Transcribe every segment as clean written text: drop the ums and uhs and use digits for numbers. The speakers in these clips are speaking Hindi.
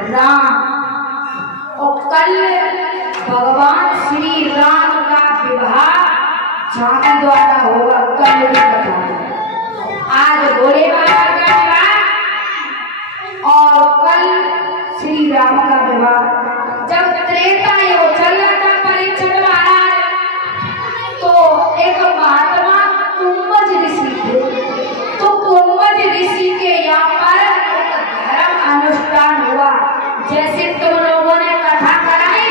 राम। और कल भगवान श्री राम का विवाह झांकी द्वारा होगा। कल की कथा आज भोले बाबा का विवाह और कल श्री राम का विवाह। जब त्रेता युग चल रहा था परीक्षित महाराज, तो एक महात्मा कुंभज ऋषि थे। तो कुंभज ऋषि के यहाँ पर धर्म अनुष्ठान हुआ। जैसे तुम लोगों ने कथा कराई,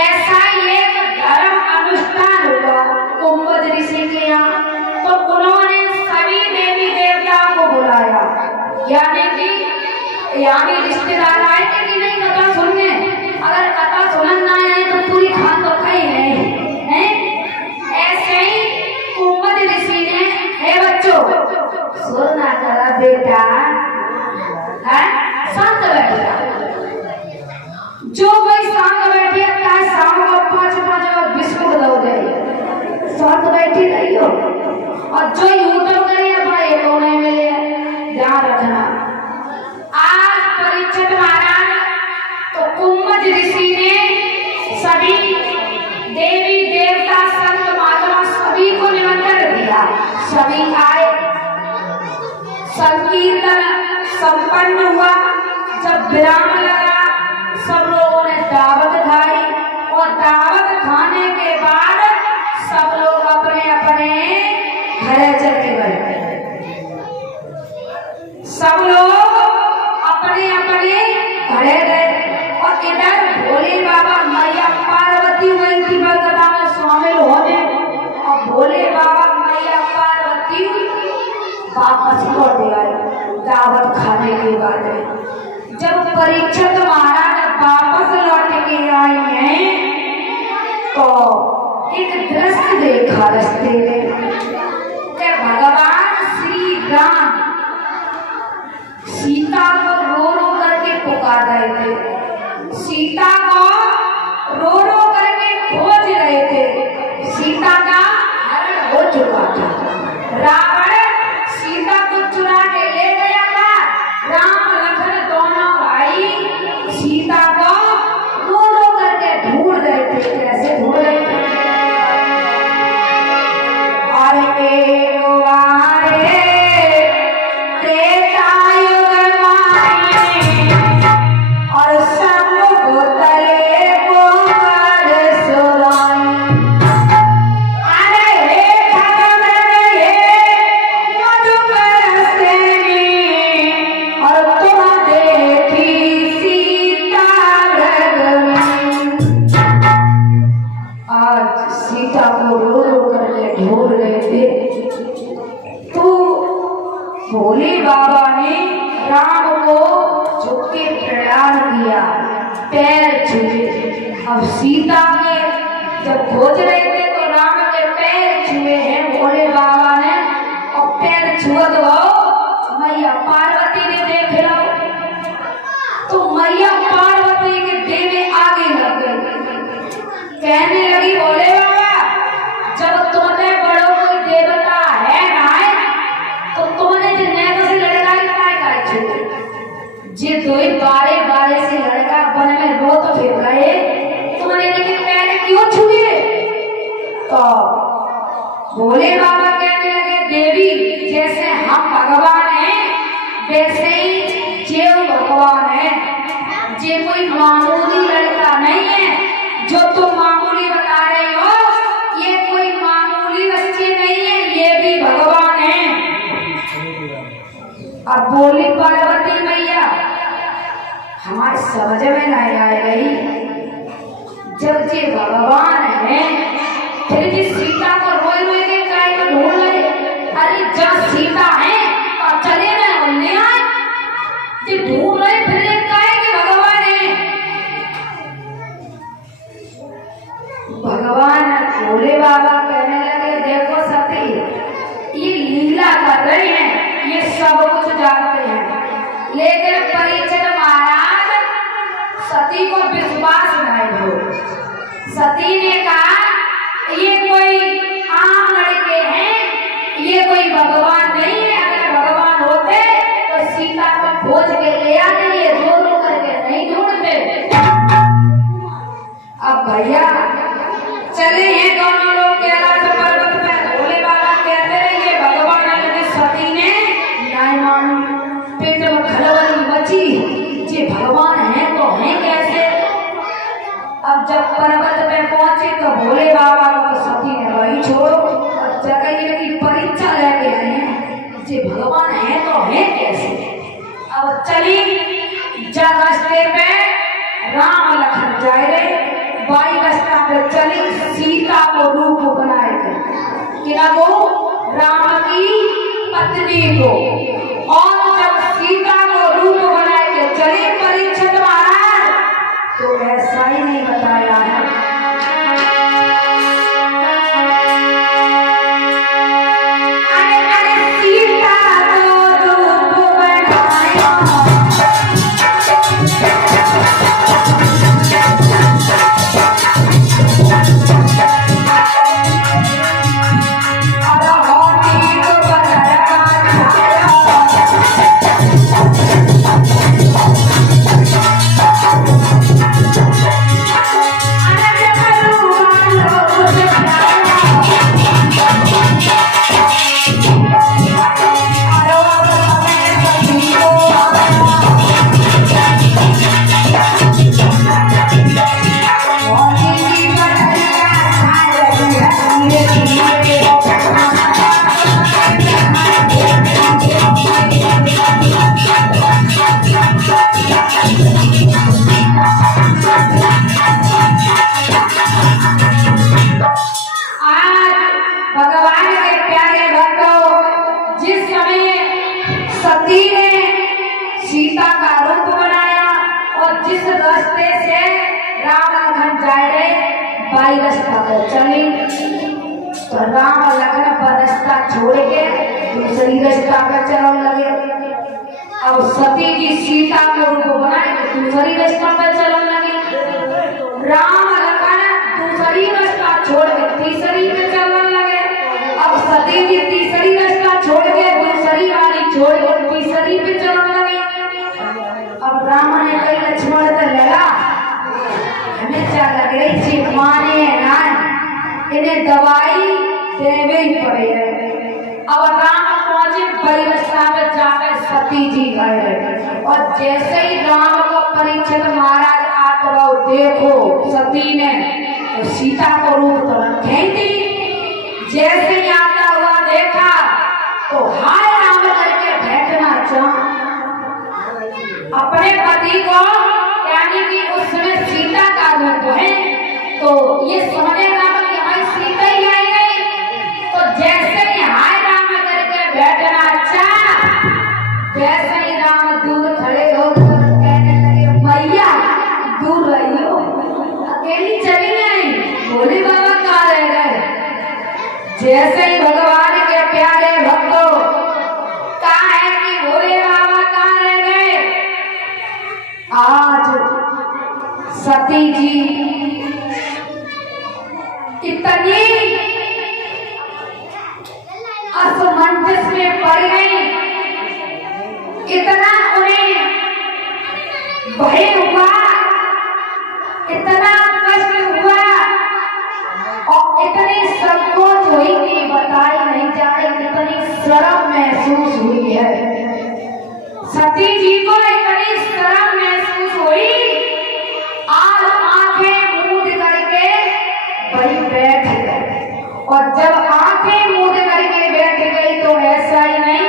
ऐसा एक धर्म अनुष्ठान हुआ कुंभज ऋषि के यहाँ। तो उन्होंने सभी देवी देवताओं को बुलाया, यानी रिश्तेदार आए थे कि नहीं कथा सुनने। अगर कथा सुनना आए तो पूरी खान तो खाई नहीं। ऐसे ही कुंभज ऋषि ने, हे बच्चों सुनना करा बेटा, शांत बैठा। जो कोई शांत बैठी है शाम को 5-5 बिस्कुट दोगे, शांत बैठी रही हो। और जो यूट्यूब करिए भाई कोने में ध्यान रखना। आज परीक्षित महाराज तो कुंभज ऋषि ने सभी देवी देवता संत महात्मा सभी को निमंत्रण दिया। सभी आए, संकीर्तन संपन्न हुआ। जब विराम लगा सब लोगों ने दावत खाई और दावत खाने के बाद सब लोग अपने अपने घर चले गए। सब लोग अपने अपने घरे गए और इधर भोले बाबा मैया पार्वती हुई थी बरकता में शामिल होने। और भोले बाबा मैया पार्वती वापस लौट गए दावत खाने के बाद। जब परीक्षित महाराज वापस लौट के आए हैं तो एक दृश्य देखा रास्ते में कि भगवान श्री राम सीता को रो रो करके पुकार रहे थे। सीता को रो रो करके खोज रहे थे। सीता का हरण हो चुका था। रावण सीता को चुरा के ले गया था। राम लखन दोनों भाई सीता को रो रो करके ढूंढ रहे थे। कैसे ढूंढ रहे थे? भोले बाबा ने राम को झुक के प्रणाम किया, पैर छुए। अब सीता के जब खोज रहे थे तो राम के पैर छुए हैं भोले बाबा ने। और पैर छुआ तो मैया पार्वती ने देख लो। तो मैया पार्वती के देह में आगे लग गई। कहने लगी भोले बाबा, जब तुमने बड़ो कोई देवता है ना तो तुमने जो नैनो से लड़का काय छुए। जे दो बारे बारे से लड़का बन में रो तो फिर गए, तुमने लेकिन पैर क्यों छुए? तो भोले बाबा कहने लगे, देवी जैसे हम भगवान हैं वैसे ही जे भगवान है। जे कोई मामूली लड़का नहीं है जो तुम मामूली बता रहे हो। ये कोई मामूली बच्चे नहीं है, ये भी भगवान है। अब बोली पार्वती मैया, हमारे समझ में नहीं आए रही। जब जे भगवान है फिर जी सीता को रोई रोई के काय को ढूंढ ले। अरे जब सीता है और चले ना बोलने आए जी ढूंढ रहे फिर काय के भगवान है। भगवान भोले बाबा कहने लगे, देखो सती ये लीला कर रहे हैं, ये सब कुछ जानते हैं, लेकिन परीक्षित महाराज सती को विश्वास नहीं हो। सती ने कहा ये कोई भैया चले हैं दोनों लोग कैलाश पर्वत पे। भोले बाबा कहते रहे ये भगवान ने सती ने न्याय मानी, पेट में खलबली मची, ये भगवान है तो है कैसे। अब जब पर्वत पे पहुंचे तो भोले बाबा को तो सती ने वही छोड़ो और जगह की परीक्षा लेके आए हैं, ये भगवान है तो है कैसे। अब चली जब रास्ते पे राम लखन जाए रहे, बाई रास्ता पे चली सीता को रूप बनाए थे कि वो राम की पत्नी को। और जब सीता को रूप बनाए के चले परीक्षित महाराज तो ऐसा ही नहीं बताया है। सीता का रूप बनाया और जिस रास्ते से राम लखन जाए रहे बाई रास्ता पर चली तो राम लखन पर रास्ता छोड़ के दूसरी रास्ता पर चलने लगे। अब सती जी सीता को रूप बनाए तो दूसरी रास्ता पर चलने लगे। राम लखन दूसरी रास्ता छोड़ के तीसरी पे चलने लगे। अब सती जी तीसरी रास्ता छोड़ के दूसरी वाली छोड़ के तीसरी पे चलने लगे। अब राम ने कई लक्ष्मण से लगा हमें क्या लग रही थी माने ना इन्हें दवाई देवे ही पड़े है। अब राम पहुंचे बड़ी रास्ता पे जाकर सती जी गए और जैसे ही राम को परीक्षित महाराज आकर देखो सती ने तो सीता को रूप तो रखे थी। जैसे ही आता हुआ देखा तो हाय राम करके बैठना चाह अपने पति को, यानी कि उसमें सीता का रूप है तो ये समझे राम कि हमारी सीता ही आई गई। तो जैसे ही हाय राम करके बैठना चाह जैसे ही राम दूर खड़े हो कहने लगे मैया दूर रही हो, अकेली चली गई, भोले बाबा कहाँ रह गए। जैसे ही भगवान के प्यारे भक्तों कहा है कि भोले बाबा कहाँ रह गए। आज सती जी इतनी असमंजस में पड़ गई, इतना उन्हें भय हुआ, इतना कष्ट हुआ और इतनी संकोच हुई कि बताई नहीं जाए, इतनी शर्म महसूस हुई है। सती जी को इतनी शर्म महसूस हुई, आज आंखें मूंद करके वही बैठ गई। और जब आंखें मूंद करके बैठ गई तो ऐसा ही नहीं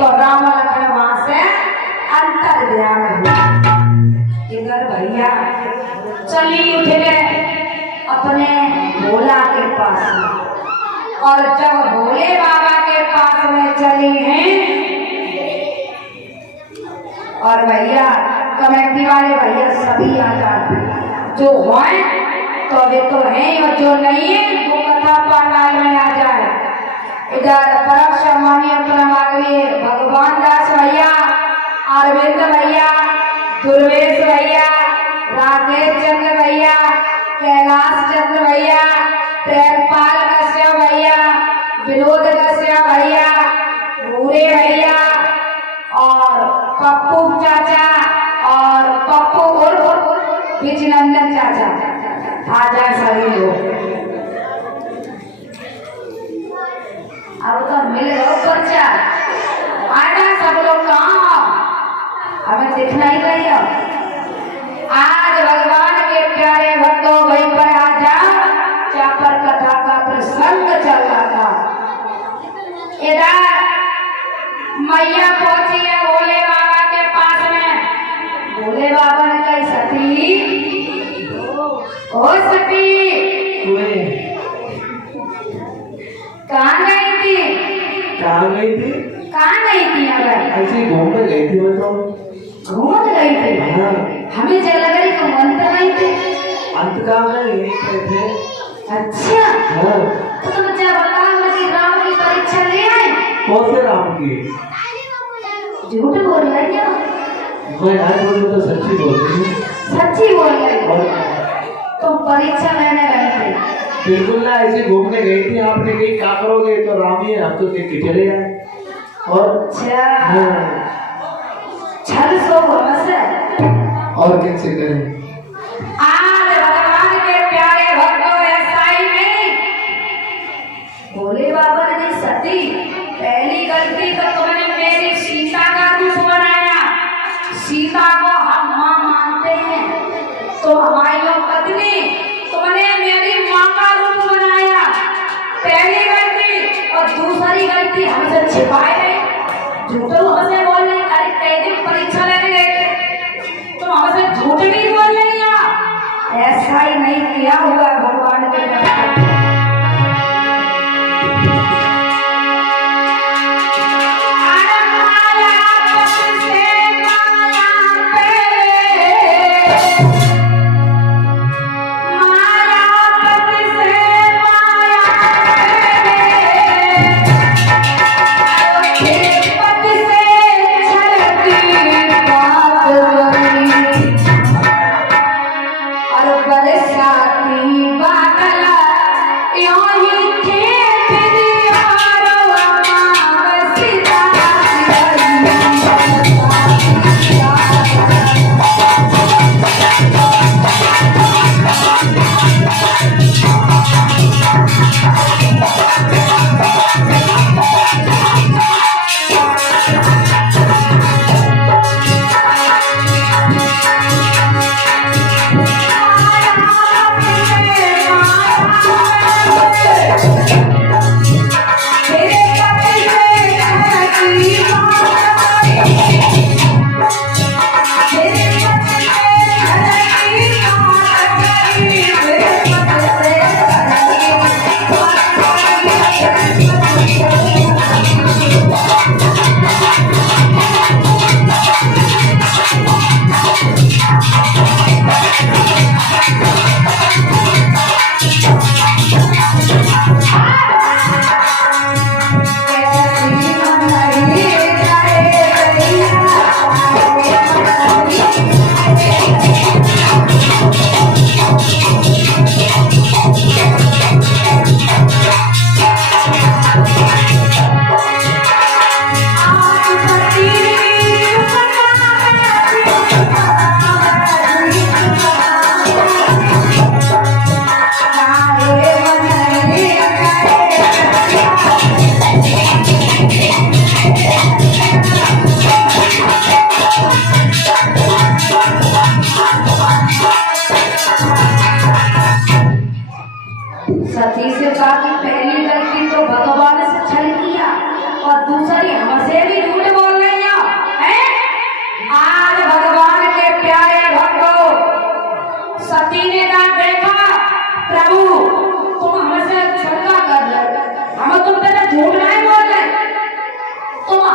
तो राम लखन वहां से अंतर ध्यान हुआ। इधर भैया चली उठ गए अपने भोला के पास में। और जब भोले बाबा के पास में चली हैं और भैया कमेटी वाले भैया सभी आ जाते, जो हैं तो वे तो हैं और जो नहीं है वो कथा पारायण में आ जाए। इधर परम सम्मानीय परमागवी भगवान दास भैया, अरविंद भैया, दुर्वेश भैया, राकेश चंद्र भैया, कैलाश चंद्र भैया, प्रेमपाल कश्यप भैया, विनोद कश्यप भैया, भूरे भैया और पप्पू चाचा और पप्पू उर्फ विजनंदन चाचा आ जाए सभी लोग। अब तो मिल रहे बच्चा आ जाए सब लोग। कहाँ हमें दिखना ही नहीं है। आज भगवान के प्यारे भक्तों वहीं पर आ जाओ, जहाँ पर कथा का प्रसंग चल रहा था। इधर मैया पहुंची है भोले बाबा के पास में। भोले बाबा ने कही सती ओ सती कहाँ गई थी? कहाँ गई थी? कहाँ गई थी? अगर ऐसे घूमने गई थी मैं तो। घूमने गई थी? हाँ। हमें जल लग रही तुम अंत गई थी। अंत कहाँ गए? यहीं पे थे। अच्छा हाँ। तो तुम क्या बताओ मुझे राम की परीक्षा ले आए? कौन से राम की? झूठ बोल रहे क्या? मैं आज बोल तो सच्ची बोल रही हूँ। सच्ची बोल रहे हो? और तुम परीक्षा लेने गए थे? बिल्कुल ना, ऐसे घूमने गई थी। आपने कही क्या करोगे? तो राम ही है, हम तो देख के चले जाए। और अच्छा हाँ। छल सो हमसे और कैसे करें? आज भगवान के प्यारे भक्तों ऐसा ही नहीं। भोले बाबा ने सती पहली गलती तो तुमने मेरी सीता का रूप बनाया। सीता को हम मां मानते हैं, तो हमारी पत्नी तुमने मेरी मां का रूप बनाया। पहली गलती। और दूसरी गलती हमसे छिपाए गए। झूठो हमसे बोल रही। अरे कई दिन परीक्षा लेने गए थे, तुम हमसे झूठ नहीं बोल रही हो। ऐसा ही नहीं किया हुआ भगवान के द्वारा।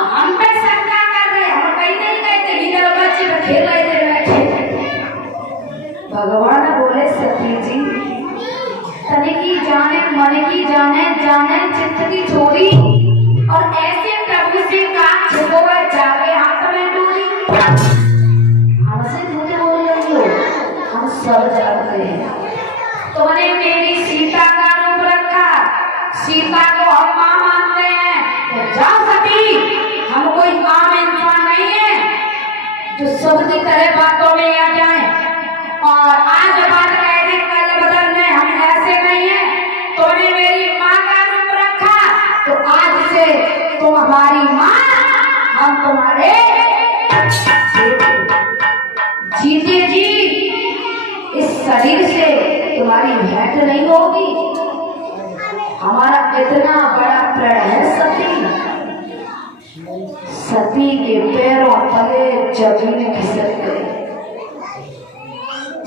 हम पे शंका कर रहे, हम कहीं नहीं गए थे, इधर बच्चे तो खेल रहे थे बैठे। भगवान बोले सती जी, तने की जाने मन की जाने, जाने चित्त की चोरी, और ऐसे प्रभु से काम छिपोए जाके हाथ में डोरी। हमसे झूठ बोल रही हो, हम सब जानते हैं। तुमने मेरी सीता का रूप रखा, सीता को हम मां मानते हैं, तो जाओ सती, हम कोई आम इंसान नहीं है जो सबकी तरह बातों में आ जाए, और आज बात कह दे कल बदल में, हम ऐसे नहीं है। तुमने मेरी माँ का रूप रखा, तो आज से तुम हमारी माँ, हम तुम्हारे जीते जी इस शरीर से तुम्हारी भेंट नहीं होगी। हमारा इतना बड़ा प्रण है सती, सती के पैरों तले जमीन खिसक गई,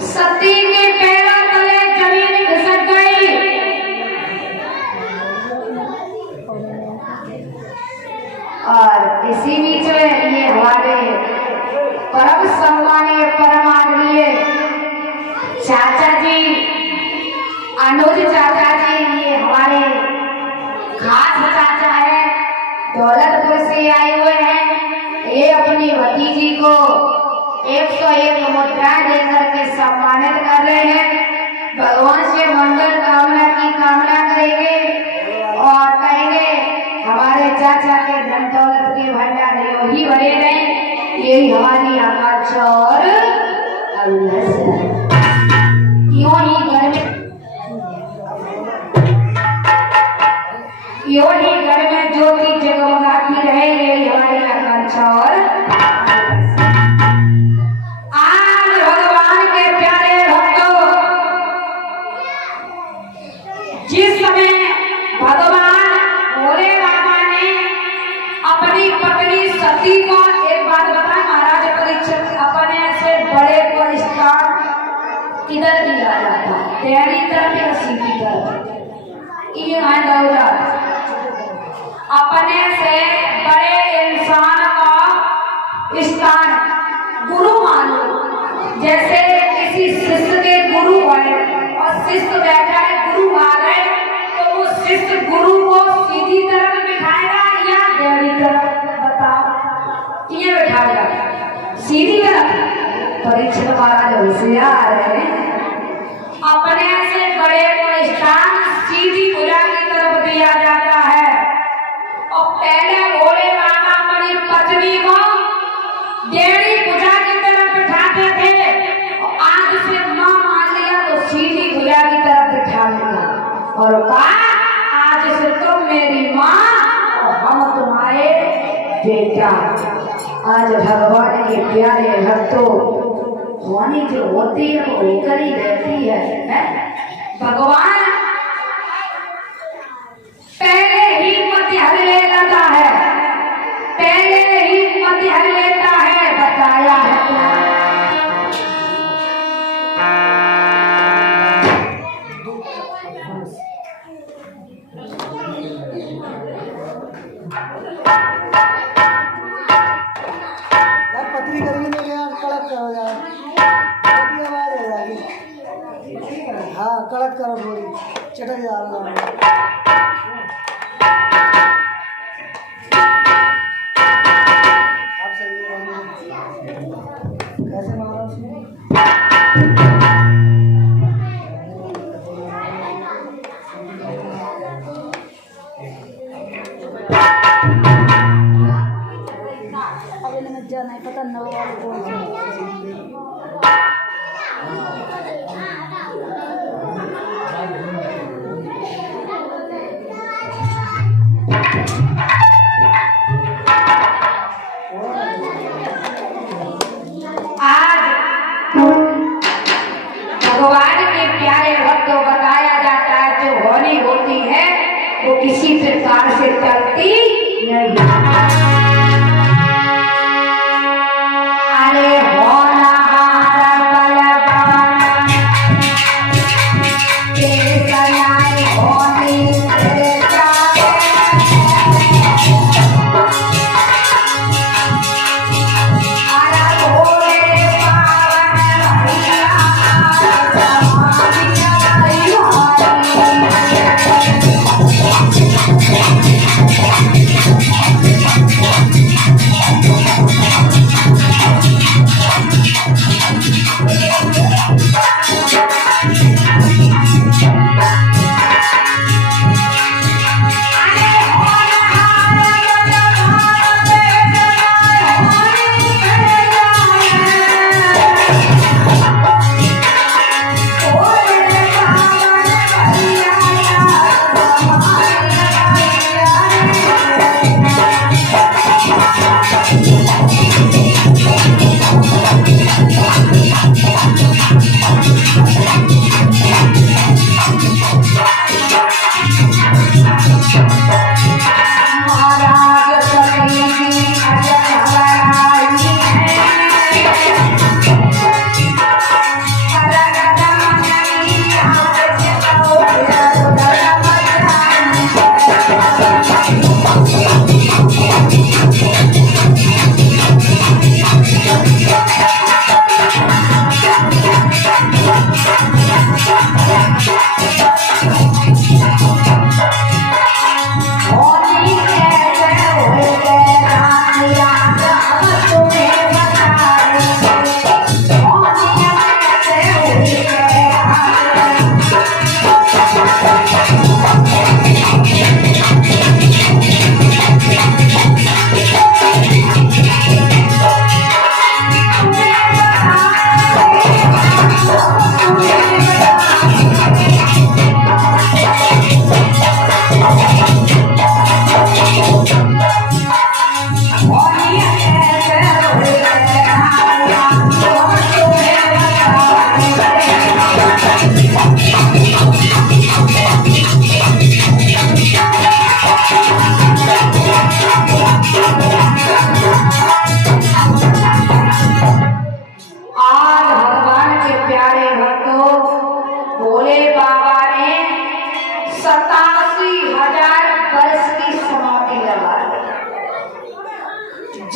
सती के पैरों तले जमीन खिसक गई। और इसी बीच में ये हमारे परम सम्मानीय परम आदरणीय चाचा जी, अनुज चाचा जी, ये हमारे खास चाचा है, दौलतपुर से आए हुए हैं। ये अपनी भतीजी को 101 मुद्राएं देकर के सम्मानित कर रहे हैं। भगवान से मंगल कामना की कामना करेंगे और कहेंगे हमारे चाचा के धन दौलत के भंडार ही भरे रहे, यही हमारी आकांक्षा और अभिलाषा है। यूं ही घर में ज्योति जगमगाती रहे, यही हमारी आकांक्षा और आज भगवान के प्यारे भक्तों, जिस समय भगवान भोले बाबा ने अपनी पत्नी सती को, एक बात बताएं महाराज परीक्षित, अपने से बड़े को स्थान किधर दिया जाता है, टेढ़ी तरफ या सीधी तरफ? ये है दौलत। अपने से बड़े इंसान का स्थान गुरु मानो, जैसे किसी शिष्य के गुरु है और शिष्य बैठा है, गुरु आ गए, तो वो शिष्य गुरु को सीधी तरफ बिठाएगा या टेढ़ी तरफ? बताओ, ये बिठाएगा सीधी तरफ। परीक्षित महाराज होशियार है, अपने से बड़े को स्थान सीधी भुजा की तरफ दिया जाता है। और पहले भोले बाबा अपनी पत्नी को टेढ़ी भुजा की तरफ बिठाते थे, और आज से मां मान लिया तो सीधी भुजा की तरफ बिठा लिया, और कहा आज से तुम मेरी मां और हम तुम्हारे बेटा। आज भगवान के प्यारे भक्तों, होनी जो होती है वो होकर ही रहती है। भगवान पहले ही मतिहर ले लेता है, पहले ही मतिहर लेता है, बताया है। पतली करेंगे तो क्या कड़क हो जाएगा, आवाज हो जाएगी। हाँ कड़क करो थोड़ी, चटक जा रहा आप सही कैसे मारा उसने? नहीं पता आज भगवान के प्यारे भक्तों, बताया जाता है जो होनी होती है वो किसी प्रकार से टलती नहीं।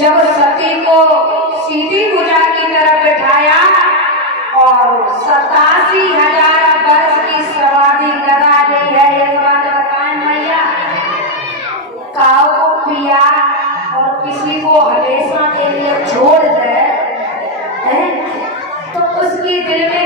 जब सती को सीधी भुजा की तरफ बैठाया और 87,000 वर्ष की समाधि लगा ली है। एक बात बताएं मैया, काव को पिया और किसी को हमेशा के लिए छोड़ दे हैं, तो उसके दिल में